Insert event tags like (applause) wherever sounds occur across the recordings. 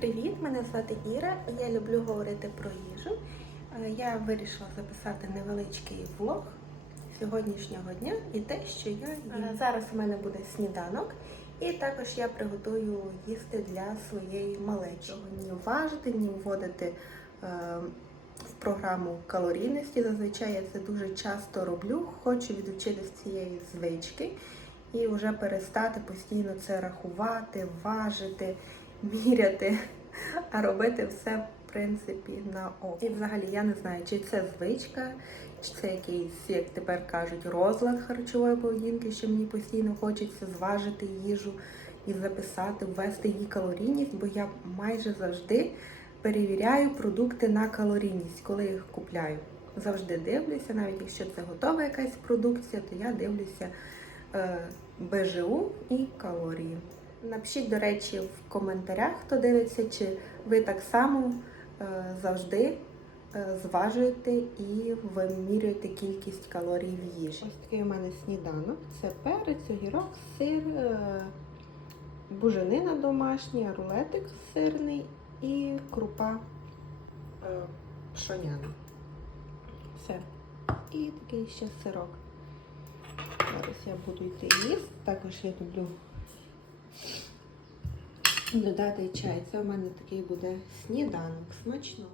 Привіт, мене звати Іра. Я люблю говорити про їжу. Е, Я вирішила записати невеличкий влог сьогоднішнього дня і те, що я їм. Е, Зараз у мене буде сніданок, і також я приготую їсти для своєї малечі. Ні важити, ні вводити е, в програму калорійності. Зазвичай я це дуже часто роблю. Хочу відучитися цієї звички і вже перестати постійно це рахувати, важити, міряти, (laughs) а робити все в принципі на око. І взагалі я не знаю, чи це звичка, чи це якийсь, як тепер кажуть, розлад харчової поведінки, що мені постійно хочеться зважити їжу і записати, ввести її калорійність, бо я майже завжди перевіряю продукти на калорійність, коли їх купляю. Завжди дивлюся, навіть якщо це готова якась продукція, то я дивлюся е, БЖУ і калорії. Напишіть, до речі, в коментарях, хто дивиться, чи ви так само е, завжди е, зважуєте і вимірюєте кількість калорій в їжі. Ось такий у мене сніданок. Це перець, огірок, сир, е, буженина домашня, рулетик сирний і крупа пшоняна. Все. І такий ще сирок. Зараз я буду йти їсти. Також я люблю додати чай. Це у мене такий буде сніданок смачного.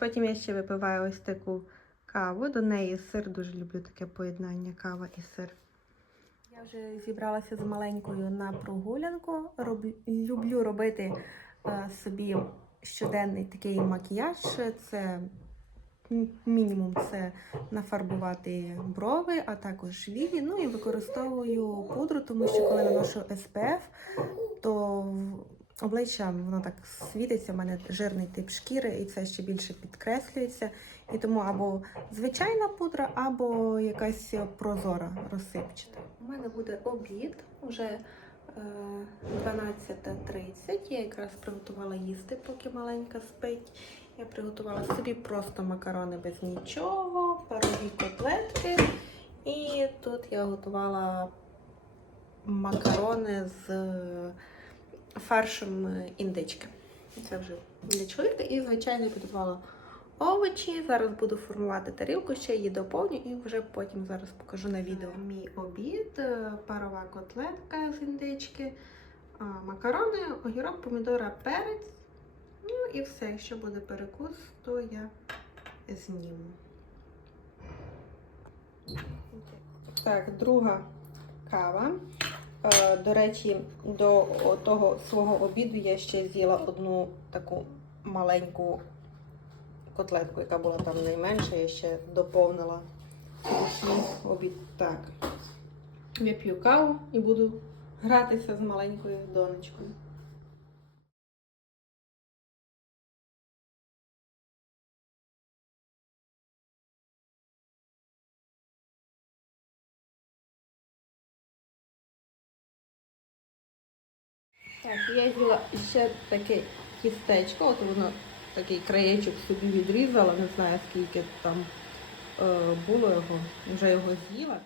Потім я ще випиваю ось таку каву. До неї сир. Дуже люблю таке поєднання кава і сир. Я вже зібралася з маленькою на прогулянку. Роб- Люблю робити е, собі щоденний такий макіяж. Це мінімум це нафарбувати брови, а також вії. Ну і використовую пудру, тому що коли наношу SPF, то обличчя воно так світиться, в мене жирний тип шкіри, і це ще більше підкреслюється. І тому або звичайна пудра, або якась прозора розсипчата. У мене буде обід вже е, 12.30. Я якраз приготувала їсти, поки маленька спить. Я приготувала собі просто макарони без нічого, парові котлетки. І тут я готувала макарони з е, фаршем індички. Це вже для чоловіка. І, звичайно, я підготувала овочі. Зараз буду формувати тарілку, ще її доповню і вже потім зараз покажу на відео. Мій обід, е, парова котлетка з індички, макарони, огірок, помідора, перець. Ну і все, якщо буде перекус, то я зніму. Так, друга кава. Е, До речі, до того свого обіду я ще з'їла одну таку маленьку котлетку, яка була там найменша, я ще доповнила обід. Так. Вип'ю каву і буду гратися з маленькою донечкою. Так, я з'їла ще таке кістечко, от воно такий краєчок собі відрізала, не знаю скільки там е, було його, вже його з'їла.